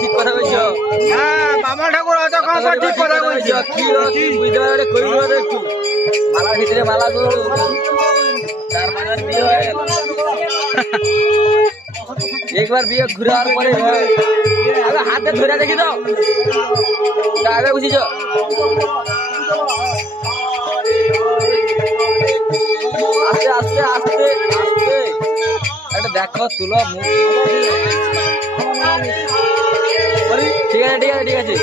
ঠিক কথা কইছো হ্যাঁ বাবা ঠাকুর অত কথা ঠিক কথা কইছো কি বুঝারে কইলো রে একটু মালার ভিতরে মালা গো তার মালার বিয়ে হয়ে গেল একবার বিয়ে ঘুরার পরে আরে হাতে ধরে দেখি দাও আগে বুঝিছো আস্তে আস্তে আস্তে আস্তে এটা দেখো তুলো মুখ ঠিক আছে ঠিক আছে ঠিক আছে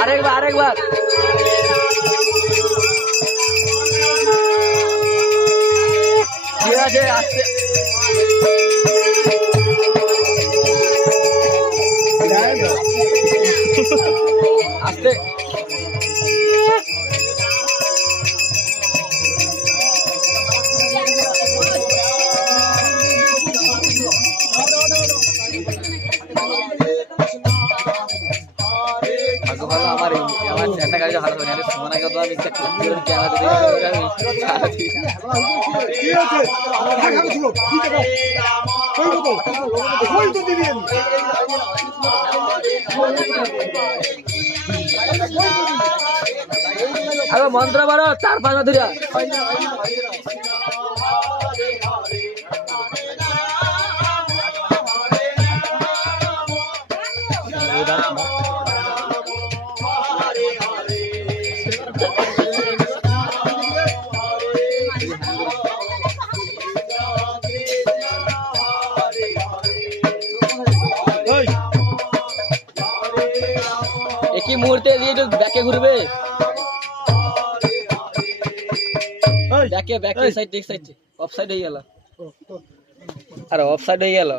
আরেকবার ঠিক আছে আস্তে আস্তে আমার একটা গাড়ি হারাতে পারি সোনা কত আমি আরে মন্ত্র বারো 4-5 ধরিয়া একই মুহূর্তে দিয়ে ব্যাকে ঘুরবে ব্যাকে সাইড ঠিক সাইড অফ সাইড হয়ে গেল আরে অফ সাইড হয়ে গেল